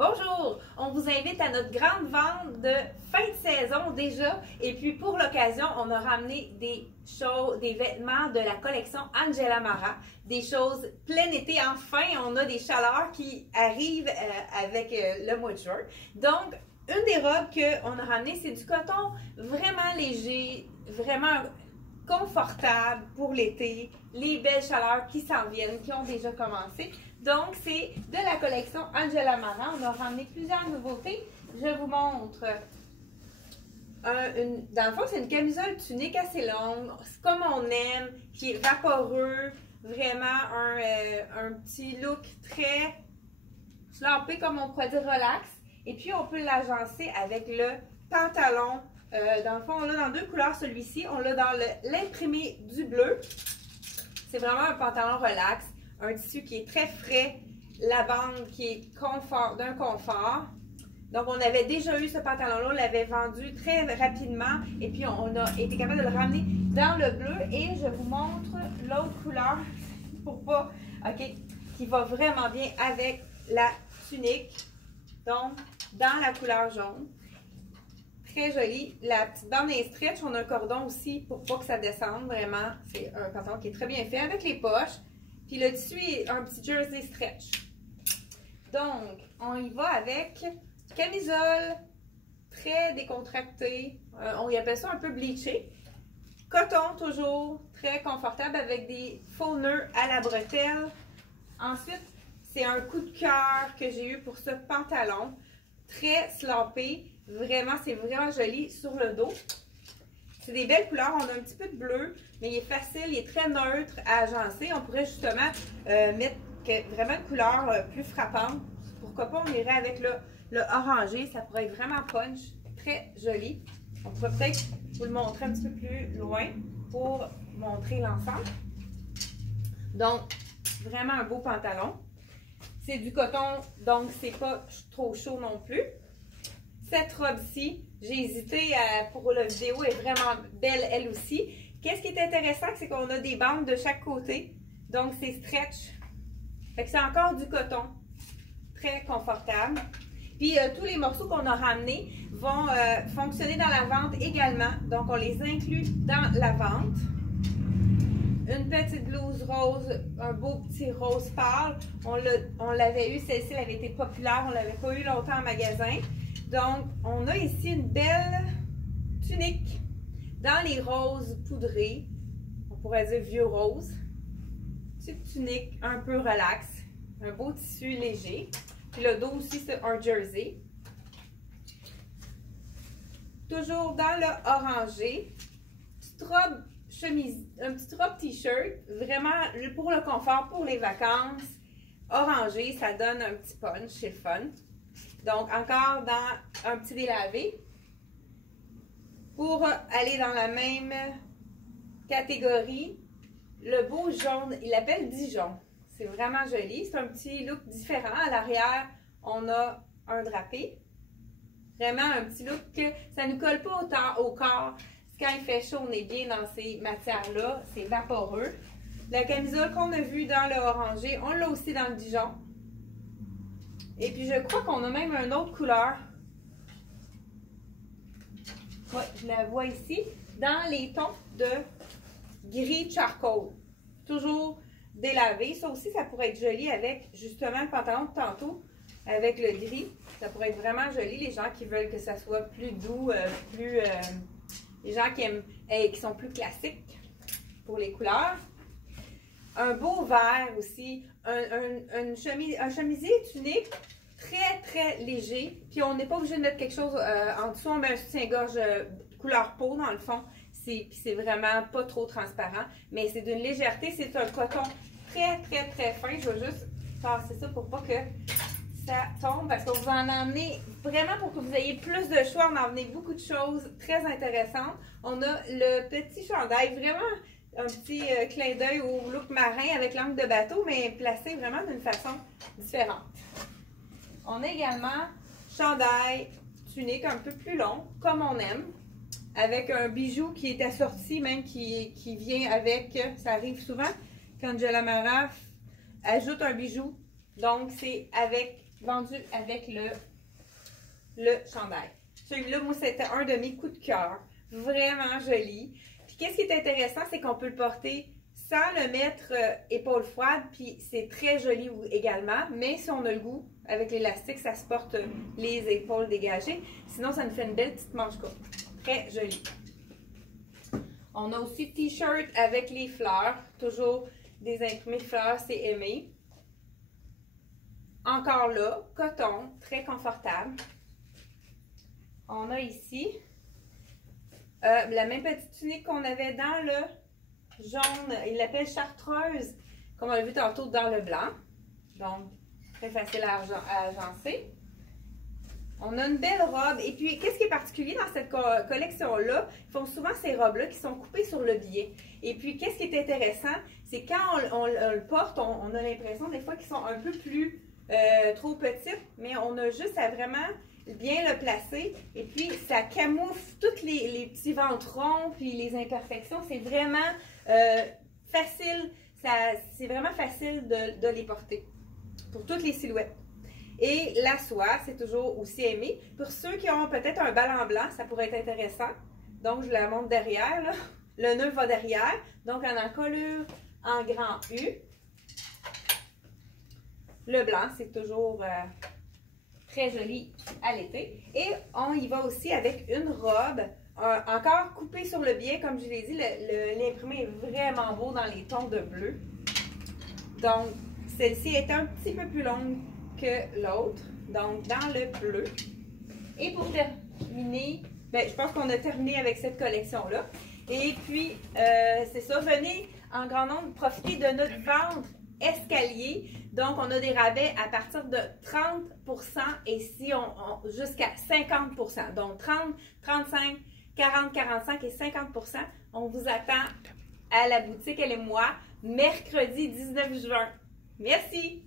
Bonjour! On vous invite à notre grande vente de fin de saison déjà. Et puis pour l'occasion, on a ramené des vêtements de la collection Angela Mara. Des choses plein été. Enfin, on a des chaleurs qui arrivent avec le mois de juin. Donc, une des robes qu'on a ramenées, c'est du coton vraiment léger, vraiment confortable pour l'été, les belles chaleurs qui s'en viennent, qui ont déjà commencé. Donc, c'est de la collection Angela Mara. On a ramené plusieurs nouveautés. Je vous montre. Dans le fond, c'est une camisole tunique assez longue, comme on aime, qui est vaporeux. Vraiment un petit look très slampé, comme on pourrait dire, relax. Et puis, on peut l'agencer avec le pantalon. Dans le fond, on l'a dans deux couleurs, celui-ci. On l'a dans l'imprimé du bleu. C'est vraiment un pantalon relax. Un tissu qui est très frais. La bande qui est d'un confort. Donc, on avait déjà eu ce pantalon-là. On l'avait vendu très rapidement. Et puis, on a été capable de le ramener dans le bleu. Et je vous montre l'autre couleur. Pour pas... OK. Qui va vraiment bien avec la tunique. Donc, dans la couleur jaune. Très jolie. La petite bande est stretch. On a un cordon aussi pour pas que ça descende. Vraiment, c'est un pantalon qui est très bien fait avec les poches. Puis le tissu est un petit jersey stretch. Donc, on y va avec camisole très décontractée. On y appelle ça un peu bleaché. Coton toujours, très confortable avec des faux nœuds à la bretelle. Ensuite, c'est un coup de cœur que j'ai eu pour ce pantalon. Très slampé. Vraiment, c'est vraiment joli sur le dos. C'est des belles couleurs. On a un petit peu de bleu, mais il est facile, il est très neutre à agencer. On pourrait justement mettre vraiment une couleur plus frappante. Pourquoi pas, on irait avec le orangé. Ça pourrait être vraiment punch. Très joli. On pourrait peut-être vous le montrer un petit peu plus loin pour montrer l'ensemble. Donc, vraiment un beau pantalon. C'est du coton, donc c'est pas trop chaud non plus. Cette robe-ci, j'ai hésité pour la vidéo, elle est vraiment belle elle aussi. Qu'est-ce qui est intéressant, c'est qu'on a des bandes de chaque côté. Donc, c'est stretch. Fait que c'est encore du coton. Très confortable. Puis, tous les morceaux qu'on a ramenés vont fonctionner dans la vente également. Donc, on les inclut dans la vente. Une petite blouse rose, un beau petit rose pâle. On l'avait eu, celle-ci, elle avait été populaire. On ne l'avait pas eu longtemps en magasin. Donc, on a ici une belle tunique dans les roses poudrés. On pourrait dire vieux rose. Petite tunique un peu relax. Un beau tissu léger. Puis le dos aussi, c'est un jersey. Toujours dans le orangé. Petite robe chemise, un petit robe t-shirt. Vraiment pour le confort, pour les vacances. Orangé, ça donne un petit punch, c'est fun. Donc, encore dans un petit délavé. Pour aller dans la même catégorie, le beau jaune, il l'appelle Dijon. C'est vraiment joli. C'est un petit look différent. À l'arrière, on a un drapé. Vraiment un petit look que ça ne nous colle pas au corps. Quand il fait chaud, on est bien dans ces matières-là. C'est vaporeux. La camisole qu'on a vue dans le orangé, on l'a aussi dans le Dijon. Et puis, je crois qu'on a même une autre couleur. Oui, je la vois ici. Dans les tons de gris charcoal. Toujours délavé. Ça aussi, ça pourrait être joli avec, justement, le pantalon de tantôt. Avec le gris. Ça pourrait être vraiment joli. Les gens qui veulent que ça soit plus doux, les gens qui aiment, qui sont plus classiques pour les couleurs. Un beau vert aussi. Un chemisier tunique très, très léger. Puis, on n'est pas obligé de mettre quelque chose en dessous. On met un soutien-gorge couleur peau, dans le fond. Puis, c'est vraiment pas trop transparent. Mais c'est d'une légèreté. C'est un coton très, très, très fin. Je vais juste passer ça pour pas que ça tombe. Parce qu'on vous en a emmené vraiment pour que vous ayez plus de choix. On a emmené beaucoup de choses très intéressantes. On a le petit chandail. Vraiment un petit clin d'œil au look marin avec l'angle de bateau, mais placé vraiment d'une façon différente. On a également chandail, tunique un peu plus long, comme on aime, avec un bijou qui est assorti, même qui vient avec, ça arrive souvent, quand Angela Mara ajoute un bijou, donc c'est avec vendu avec le chandail. Celui-là, moi, c'était un de mes coups de cœur. Vraiment joli. Puis, qu'est-ce qui est intéressant, c'est qu'on peut le porter sans le mettre épaules froides. Puis, c'est très joli également. Mais si on a le goût, avec l'élastique, ça se porte les épaules dégagées. Sinon, ça nous fait une belle petite manche courte. Très joli. On a aussi t-shirt avec les fleurs. Toujours des imprimés fleurs, c'est aimé. Encore là, coton, très confortable. On a ici la même petite tunique qu'on avait dans le jaune. Il l'appelle chartreuse, comme on l'a vu tantôt dans le blanc. Donc, très facile à agencer. On a une belle robe. Et puis, qu'est-ce qui est particulier dans cette collection-là? Ils font souvent ces robes-là qui sont coupées sur le biais. Et puis, qu'est-ce qui est intéressant? C'est quand on le porte, on a l'impression des fois qu'ils sont un peu plus trop petites, mais on a juste à vraiment bien le placer. Et puis, ça camoufle tous les petits ventres ronds, puis les imperfections. C'est vraiment facile. C'est vraiment facile de les porter pour toutes les silhouettes. Et la soie, c'est toujours aussi aimé. Pour ceux qui ont peut-être un ballon blanc, ça pourrait être intéressant. Donc, je la montre derrière, là. Le nœud va derrière. Donc, on a encolure en grand U. Le blanc, c'est toujours très joli à l'été. Et on y va aussi avec une robe, encore coupée sur le biais, comme je l'ai dit. L'imprimé est vraiment beau dans les tons de bleu. Donc, celle-ci est un petit peu plus longue que l'autre, donc dans le bleu. Et pour terminer, ben, je pense qu'on a terminé avec cette collection-là. Et puis, c'est ça, venez en grand nombre profiter de notre vente escalier. Donc, on a des rabais à partir de 30% et si jusqu'à 50%. Donc, 30, 35, 40, 45 et 50%. On vous attend à la boutique Elle et moi, mercredi 19 juin. Merci!